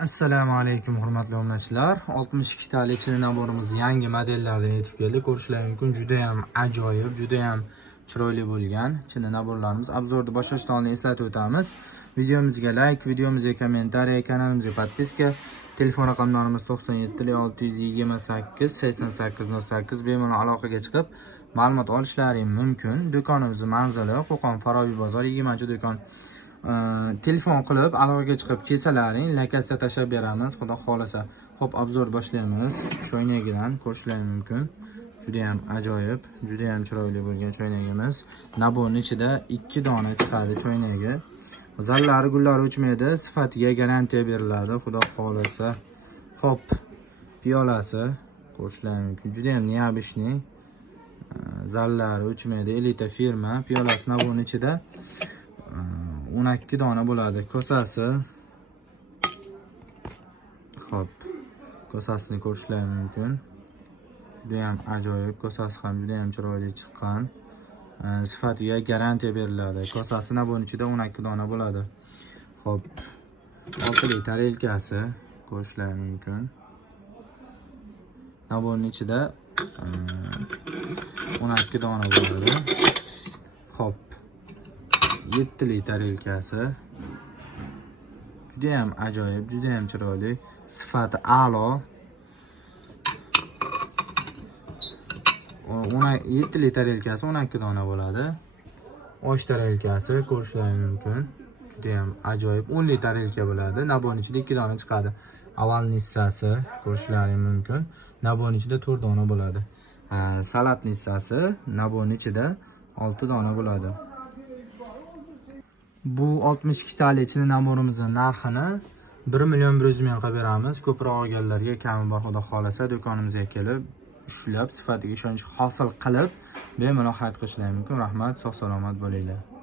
Assalomu alaykum hurmatli obunachilar. 62 tali ichida naborimiz yangi modellardan yetib keldi. Ko'rishingiz mumkin, juda ham ajoyib, juda ham chiroyli bo'lgan. Ichida naborlarimiz obzorni boshlashdan oldin eslatib o'tamiz. Videomizga like, videomizga kommentariy, kanalimizga podpiska. Telefon raqamlarimiz 97 628 8808. Bemalol aloqaga chiqib ma'lumot olishlaring mumkin. Do'konimiz manzili Qo'qon Farobiy bozor 20-do'kon. Telefon qilib aloqaga chiqib kelsalaring lokatsiya tashlab beramiz, xudo xolasa. Xo'p, obzor boshlaymiz. Choynagidan ko'rishingiz mumkin. Juda ham ajoyib, juda ham chiroyli bo'lgan choynagimiz. Nabonning ichida 2 dona chiqadi choynagi. Zallari, gullari o'chmaydi, sifatiga garantiya beriladi, xudo xolasa. Xo'p, piyolasi ko'rishingiz mumkin. Juda ham neobishniy. Zallari o'chmaydi, elita firma. Piyolasi nabonning ichida 12 dona bo'ladi. Kosasi. Xo'p, kosasini ko'rishingiz mumkin. Juda ham ajoyib, kosasi ham juda ham chiroyli chiqqan. Sifatiga garantiya beriladi. Kosasi nabonning ichida 12 dona bo'ladi. Xo'p, 6 li tarelkasi ko'rishingiz mumkin. Nabonning ichida 12 dona bo'ladi. Xo'p, 7 li tarelkasi. Juda ham ajoyib, juda ham chiroyli, sifati a'lo. 7 li tarelkasi 12 dona bo'ladi. Osh tarelkasi ko'rishingiz mumkin. Juda ham ajoyib, 10 li tarelka bo'ladi. Nabonning ichida 2 dona chiqadi. Avvalgi hissasi ko'rishingiz mumkin. Nabonning ichida 4 dona bo'ladi. Salat hissasi nabonning ichida 6 dona bo'ladi. Bu 62 tali ichida naborimizning narxini 1.100.000 ming qilib beramiz. Ko'proq olganlarga kami bor, xudo xolasa do'konimizga kelib, ushlab, sifatiga ishonch hosil qilib bemalol xarid qilishingiz mumkin. Rahmat, sog' salomat bo'linglar.